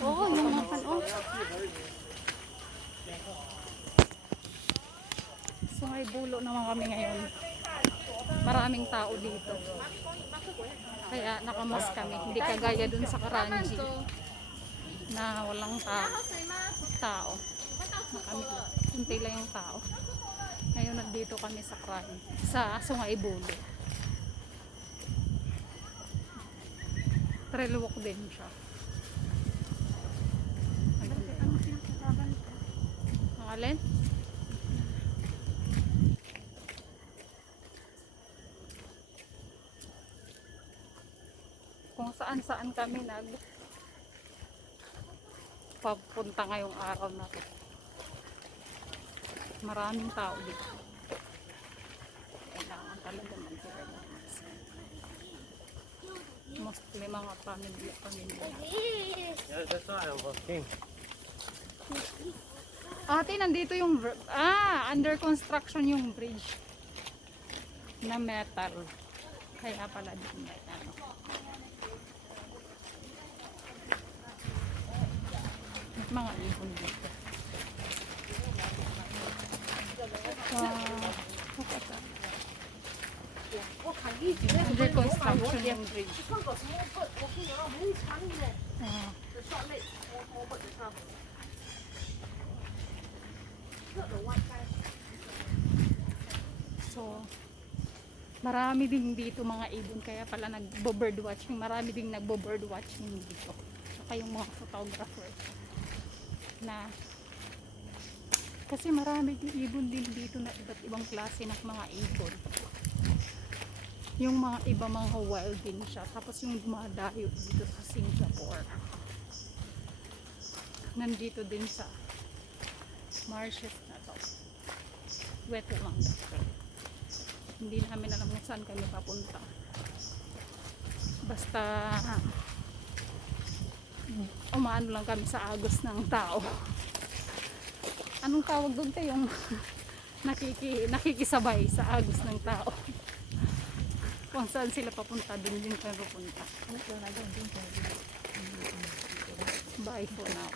Oo, yung mga kanon. So may bulo naman kami ngayon. Maraming tao dito. Kaya nakamas kami. Hindi kagaya dun sa Karanji na walang tao. Kunti lang yung tao. Ngayon nandito kami sa Karanji, sa Sungay Bulo. Trail walk din siya. Ang alin? Kung saan kami papunta ngayong araw na to. Maraming tao dito. Kailangan talaga mag-relax. Mostly mga pamilya. Ate, nandito yung under construction yung bridge na metal. Kaya pala din may ano. Mga ibon dito. Under construction yung bridge. So, marami din dito mga ibon. Kaya pala nagbo-bird watching. Marami din nagbo-bird watching dito. Saka yung mga photographer na kasi marami din ibon din dito na iba't ibang klase ng mga ibon. Yung mga iba mga wild din siya. Tapos yung dumadayo dito sa Singapore. Nandito din sa marshes na to. Wet lang dito. Hindi namin alam kung saan kami papunta. Basta umaano lang kami sa agos ng tao. Anong tawag doon tayo? Yung nakikisabay sa agos ng tao. Kung saan sila papunta, doon din kami papunta. Bye for now.